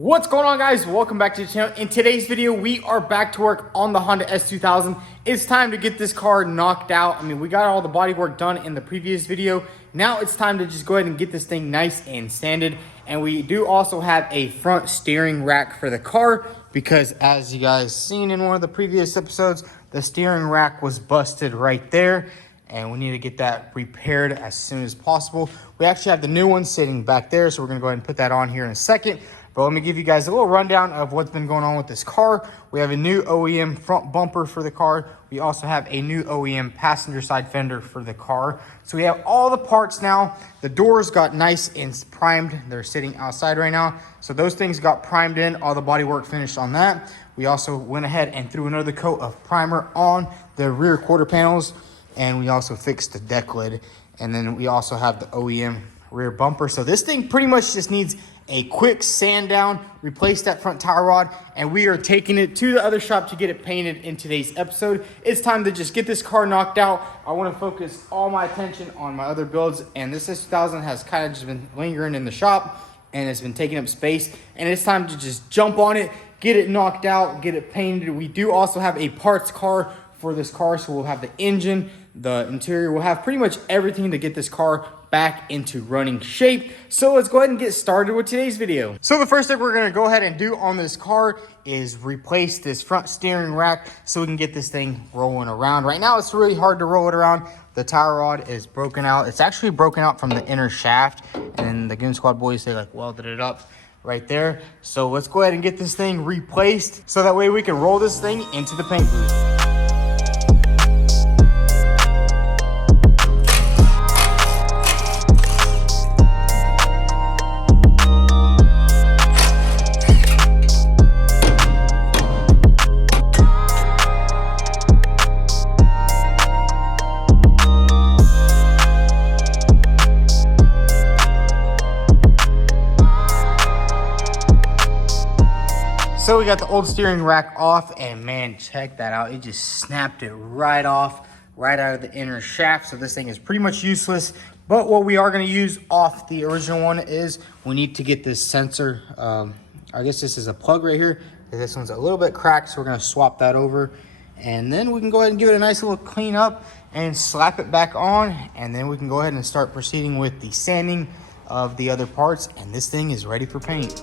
What's going on, guys? Welcome back to the channel. In today's video, we are back to work on the Honda S2000. It's time to get this car knocked out. I mean, we got all the body work done in the previous video. Now it's time to just go ahead and get this thing nice and sanded. And we do also have a front steering rack for the car because, as you guys seen in one of the previous episodes, the steering rack was busted right there. And we need to get that repaired as soon as possible. We actually have the new one sitting back there, so we're gonna go ahead and put that on here in a second. But let me give you guys a little rundown of what's been going on with this car. We have a new OEM front bumper for the car. We also have a new OEM passenger side fender for the car. So we have all the parts now. The doors got nice and primed. They're sitting outside right now. So those things got primed in, all the body work finished on that. We also went ahead and threw another coat of primer on the rear quarter panels. And we also fixed the deck lid. And then we also have the OEM rear bumper. So this thing pretty much just needs a quick sand down, replace that front tie rod, and we are taking it to the other shop to get it painted in today's episode. It's time to just get this car knocked out. I want to focus all my attention on my other builds, and this S2000 has kind of just been lingering in the shop and it's been taking up space, and it's time to just jump on it, get it knocked out, get it painted. We do also have a parts car for this car, so we'll have the engine, the interior, we'll have pretty much everything to get this car back into running shape. So let's go ahead and get started with today's video. So the first thing we're going to go ahead and do on this car is replace this front steering rack so we can get this thing rolling around. Right now it's really hard to roll it around. The tie rod is broken out. It's actually broken out from the inner shaft, and the Goonzquad boys, they like welded it up right there. So let's go ahead and get this thing replaced so that way we can roll this thing into the paint booth. So we got the old steering rack off, and man, check that out. It just snapped it right off, right out of the inner shaft. So this thing is pretty much useless. But what we are going to use off the original one is we need to get this sensor. I guess this is a plug right here. This one's a little bit cracked, so we're going to swap that over. And then we can go ahead and give it a nice little clean up and slap it back on. And then we can go ahead and start proceeding with the sanding of the other parts. And this thing is ready for paint.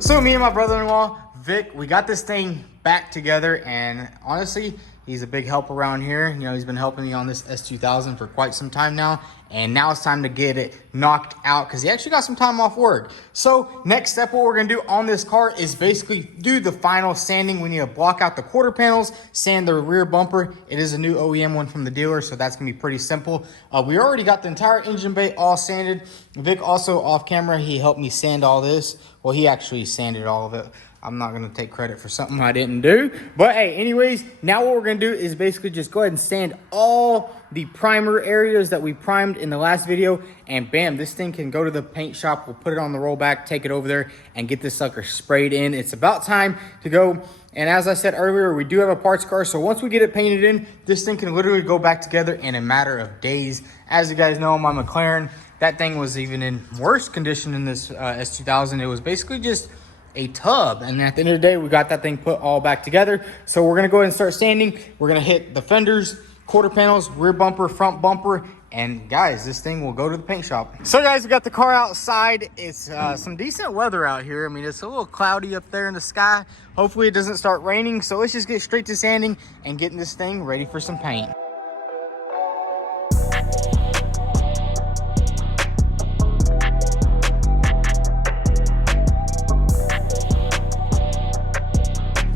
So me and my brother-in-law, Vic, we got this thing back together, and honestly, he's a big help around here. You know, he's been helping me on this S2000 for quite some time now, and now it's time to get it knocked out because he actually got some time off work. So next step, what we're gonna do on this car is basically do the final sanding. We need to block out the quarter panels, sand the rear bumper. It is a new OEM one from the dealer, so that's gonna be pretty simple. We already got the entire engine bay all sanded. Vic also off camera, he helped me sand all this. Well, he actually sanded all of it. I'm not gonna take credit for something I didn't do. But hey, anyways, now what we're gonna do is basically just go ahead and sand all the primer areas that we primed in the last video, and bam, this thing can go to the paint shop. We'll put it on the rollback, take it over there, and get this sucker sprayed in. It's about time to go. And as I said earlier, we do have a parts car, so once we get it painted in, this thing can literally go back together in a matter of days. As you guys know, my McLaren, that thing was even in worse condition than this S2000. It was basically just a tub, and at the end of the day, we got that thing put all back together. So we're gonna go ahead and start sanding. We're gonna hit the fenders, quarter panels, rear bumper, front bumper, and guys, this thing will go to the paint shop. So guys, we got the car outside. It's some decent weather out here. I mean, it's a little cloudy up there in the sky. Hopefully it doesn't start raining. So let's just get straight to sanding and getting this thing ready for some paint.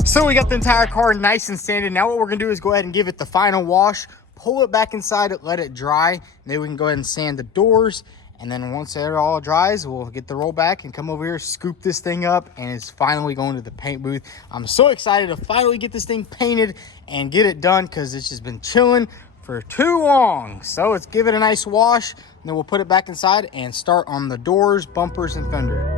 So we got the entire car nice and sanded. Now what we're gonna do is go ahead and give it the final wash, pull it back inside, let it dry, and then we can go ahead and sand the doors. And then once it all dries, we'll get the roll back and come over here, scoop this thing up, and it's finally going to the paint booth. I'm so excited to finally get this thing painted and get it done because it's just been chilling for too long. So let's give it a nice wash, and then we'll put it back inside and start on the doors, bumpers, and fender.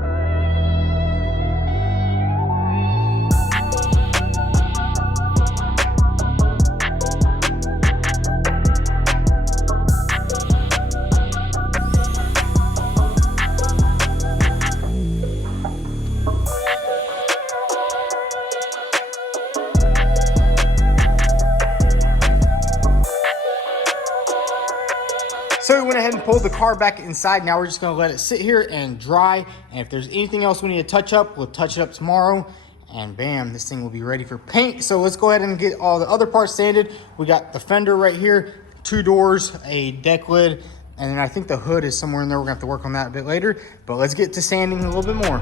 So we went ahead and pulled the car back inside. Now we're just gonna let it sit here and dry. And if there's anything else we need to touch up, we'll touch it up tomorrow. And bam, this thing will be ready for paint. So let's go ahead and get all the other parts sanded. We got the fender right here, 2 doors, a deck lid, and then I think the hood is somewhere in there. We're gonna have to work on that a bit later. But let's get to sanding a little bit more.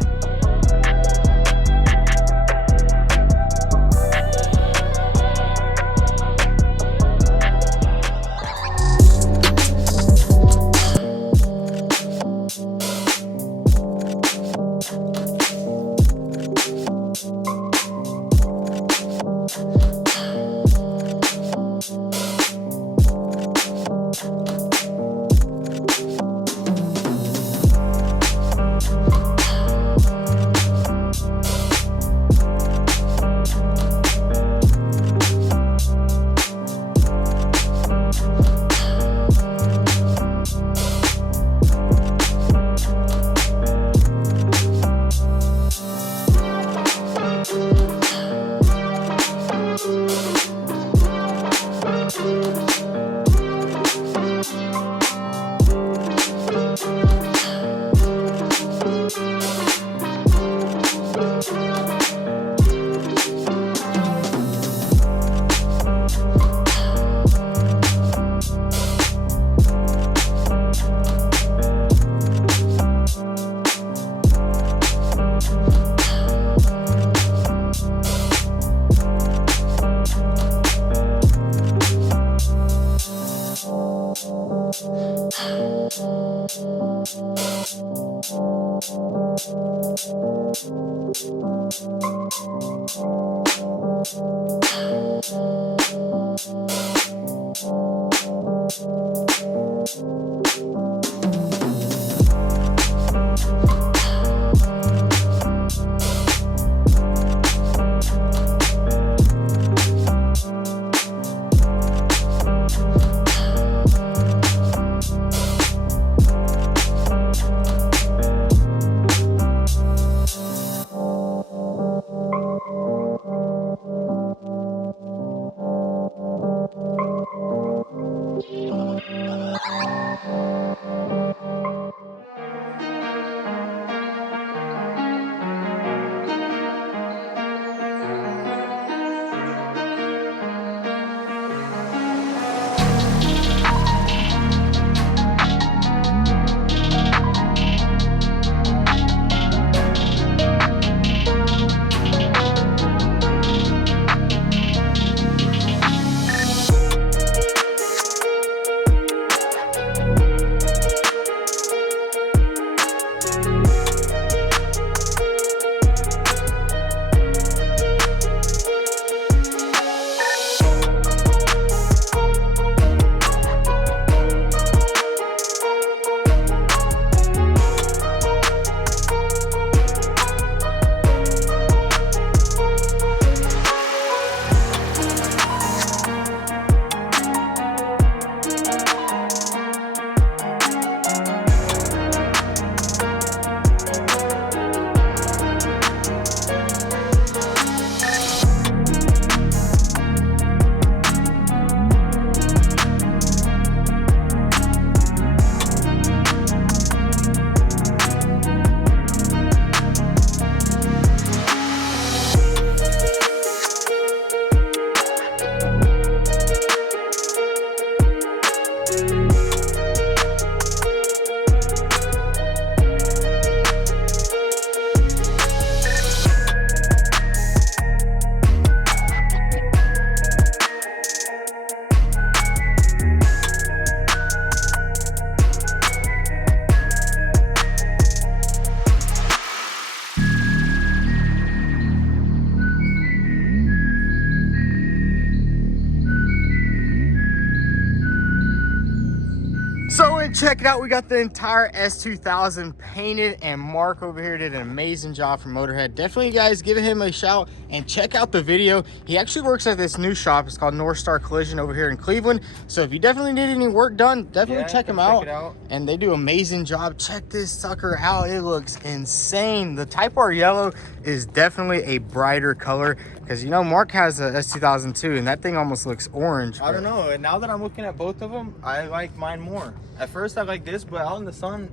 So check it out, we got the entire S2000 painted, and Mark over here did an amazing job from Motorhead. Definitely guys give him a shout and check out the video. He actually works at this new shop. It's called North Star Collision over here in Cleveland. So if you definitely need any work done, definitely check him out. And they do an amazing job. Check this sucker out. It looks insane. The Type R yellow is definitely a brighter color, because you know Mark has a S2000 too, and that thing almost looks orange. I don't know, and now that I'm looking at both of them, I like mine more. At first I like this, but out in the sun,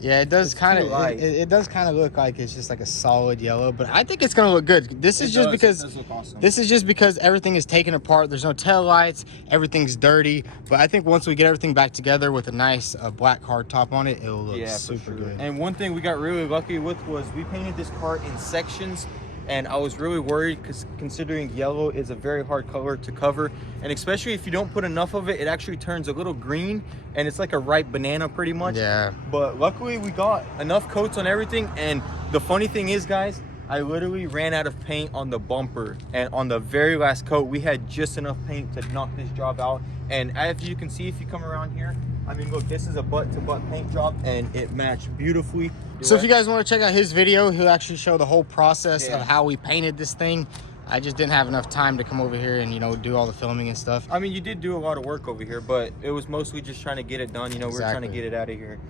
yeah, it does kind of it does kind of look like it's just like a solid yellow, but I think it's gonna look good. This is just because awesome. This is just because everything is taken apart. There's no tail lights, everything's dirty, but I think once we get everything back together with a nice black hard top on it, it'll look super good. And one thing we got really lucky with was we painted this car in sections, and I was really worried because considering yellow is a very hard color to cover, and especially if you don't put enough of it, it actually turns a little green and it's like a ripe banana pretty much. Yeah, but luckily we got enough coats on everything. And the funny thing is, guys, I literally ran out of paint on the bumper, and on the very last coat we had just enough paint to knock this job out. And as you can see, if you come around here, I mean, look, this is a butt-to-butt paint job, and it matched beautifully. So if you guys want to check out his video, he'll actually show the whole process of how we painted this thing. I just didn't have enough time to come over here and, you know, do all the filming and stuff. I mean, you did do a lot of work over here, but it was mostly just trying to get it done. You know, we're trying to get it out of here.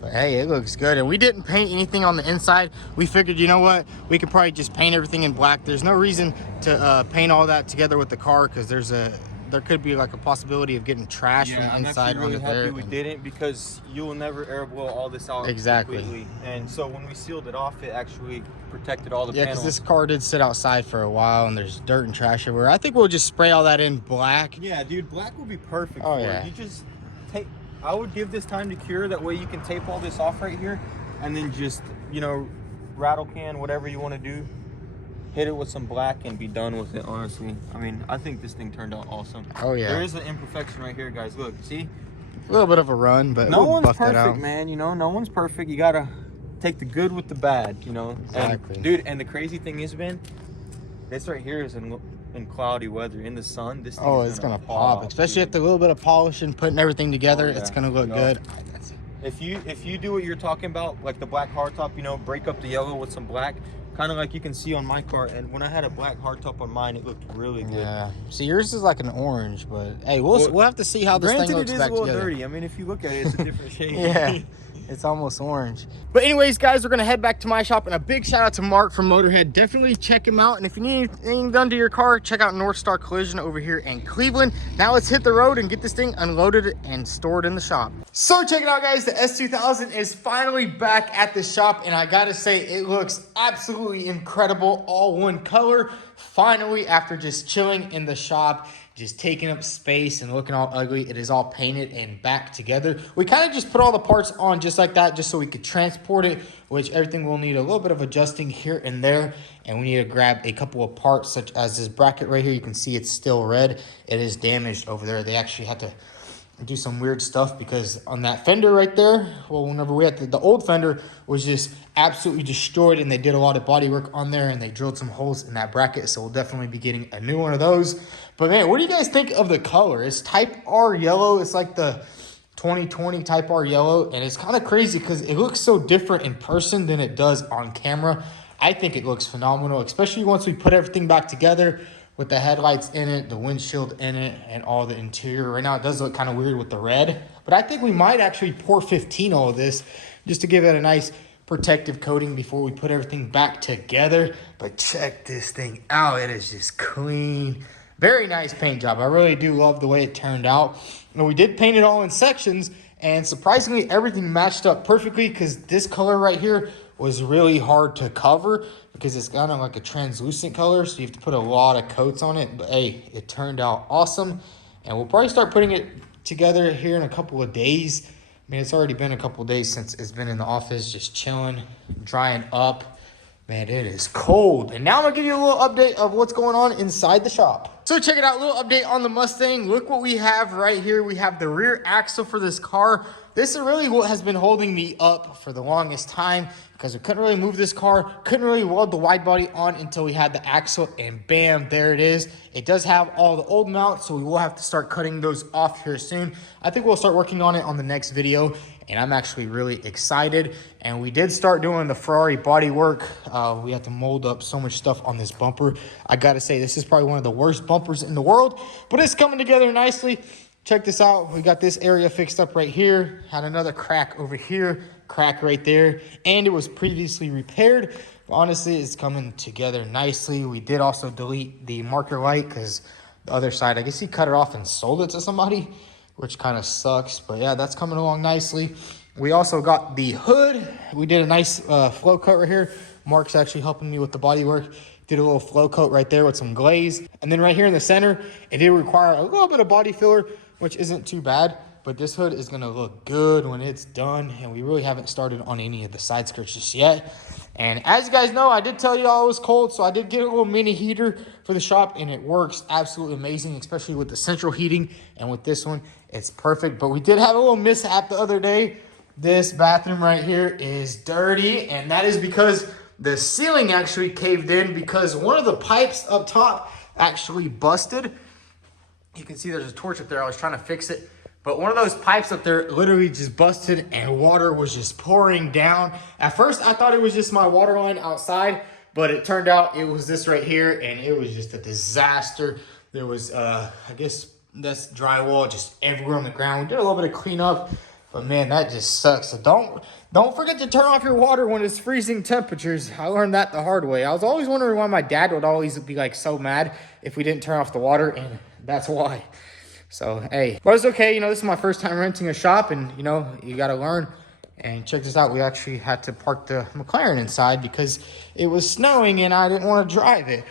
But hey, it looks good. And we didn't paint anything on the inside. We figured, you know what, we could probably just paint everything in black. There's no reason to paint all that together with the car, because there could be like a possibility of getting trash from the inside onto there. I'm really happy we didn't, because you will never air blow all this out completely. And so when we sealed it off, it actually protected all the panels. Yeah, because this car did sit outside for a while, and there's dirt and trash everywhere. I think we'll just spray all that in black. Yeah, dude, black will be perfect for it. You just take, I would give this time to cure. That way you can tape all this off right here, and then just, you know, rattle can, whatever you want to do. Hit it with some black and be done with it, honestly. I mean, I think this thing turned out awesome. Oh, yeah. There is an imperfection right here, guys. Look, see? A little bit of a run, but no one's perfect, man. You know, no one's perfect. You got to take the good with the bad, you know? Exactly. And, dude, and the crazy thing is, Ben, this right here is in cloudy weather. In the sun, this thing it's going to pop. Especially after a little bit of polish and putting everything together, it's going to look good. If you do what you're talking about, like the black hardtop, you know, break up the yellow with some black, kind of like you can see on my car. And when I had a black hardtop on mine, it looked really good. Yeah. See, yours is like an orange, but hey, we'll have to see how this thing looks back together. Granted, it is a little dirty. I mean, if you look at it, it's a different shade. Yeah. It's almost orange. But anyways, guys, we're going to head back to my shop. And a big shout out to Mark from Motorhead. Definitely check him out. And if you need anything done to your car, check out North Star Collision over here in Cleveland. Now let's hit the road and get this thing unloaded and stored in the shop. So check it out, guys. The S2000 is finally back at the shop. And I got to say, it looks absolutely incredible. All one color. Finally, after just chilling in the shop, just taking up space and looking all ugly, it is all painted and back together. We kind of just put all the parts on just like that, just so we could transport it, which everything will need a little bit of adjusting here and there. And we need to grab a couple of parts, such as this bracket right here. You can see it's still red. It is damaged over there. They actually had to do some weird stuff, because on that fender right there, well, whenever we had the old fender was just absolutely destroyed, and they did a lot of body work on there, and they drilled some holes in that bracket. So we'll definitely be getting a new one of those. But man, what do you guys think of the color? It's Type R yellow. It's like the 2020 Type R yellow, and it's kind of crazy because it looks so different in person than it does on camera. I think it looks phenomenal, especially once we put everything back together with the headlights in it, the windshield in it, and all the interior. Right now, it does look kind of weird with the red, but I think we might actually pour 15 all of this just to give it a nice protective coating before we put everything back together. But check this thing out. It is just clean. Very nice paint job. I really do love the way it turned out. And we did paint it all in sections, and surprisingly, everything matched up perfectly, because this color right here was really hard to cover because it's kind of like a translucent color, so you have to put a lot of coats on it. But hey, it turned out awesome, and we'll probably start putting it together here in a couple of days. I mean, it's already been a couple of days since it's been in the office, just chilling, drying up. Man, it is cold. And now I'm gonna give you a little update of what's going on inside the shop. So check it out, a little update on the Mustang. Look what we have right here. We have the rear axle for this car. This is really what has been holding me up for the longest time because we couldn't really move this car, couldn't really weld the wide body on until we had the axle, and bam, there it is. It does have all the old mounts, so we will have to start cutting those off here soon. I think we'll start working on it on the next video, and I'm actually really excited. And we did start doing the Ferrari body work. We had to mold up so much stuff on this bumper. I gotta say, this is probably one of the worst bumpers in the world, but it's coming together nicely. Check this out. We got this area fixed up right here. Had another crack over here, crack right there, and it was previously repaired. But honestly, it's coming together nicely. We did also delete the marker light because the other side, I guess he cut it off and sold it to somebody, which kind of sucks. But yeah, that's coming along nicely. We also got the hood. We did a nice flow coat right here. Mark's actually helping me with the body work. Did a little flow coat right there with some glaze. And then right here in the center, it did require a little bit of body filler, which isn't too bad. But this hood is gonna look good when it's done. And we really haven't started on any of the side skirts just yet. And as you guys know, I did tell you all it was cold, so I did get a little mini heater for the shop, and it works absolutely amazing, especially with the central heating. And with this one, it's perfect. But we did have a little mishap the other day. This bathroom right here is dirty, and that is because the ceiling actually caved in because one of the pipes up top actually busted. You can see there's a torch up there. I was trying to fix it, but one of those pipes up there literally just busted and water was just pouring down. At first, I thought it was just my water line outside, but it turned out it was this right here, and it was just a disaster. There was, I guess that's drywall just everywhere on the ground. We did a little bit of cleanup, but man, that just sucks. So don't forget to turn off your water when it's freezing temperatures. I learned that the hard way. I was always wondering why my dad would always be like so mad if we didn't turn off the water, and that's why. So, hey, but it's okay. You know, this is my first time renting a shop, and, you know, you got to learn. And check this out. We actually had to park the McLaren inside because it was snowing, and I didn't want to drive it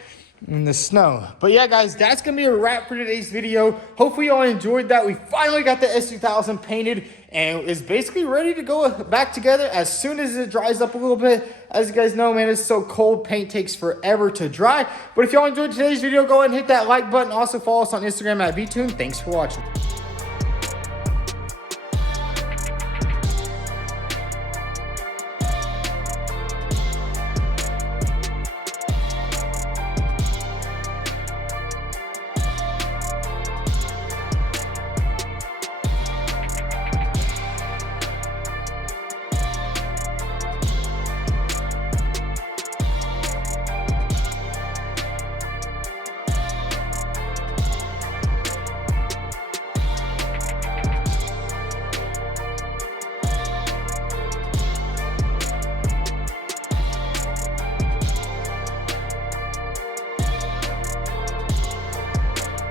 in the snow. But yeah, guys, that's going to be a wrap for today's video. Hopefully, y'all enjoyed that. We finally got the S2000 painted, and it's basically ready to go back together as soon as it dries up a little bit. As you guys know, man, it's so cold. Paint takes forever to dry. But if y'all enjoyed today's video, go ahead and hit that like button. Also, follow us on Instagram at vTuned. Thanks for watching.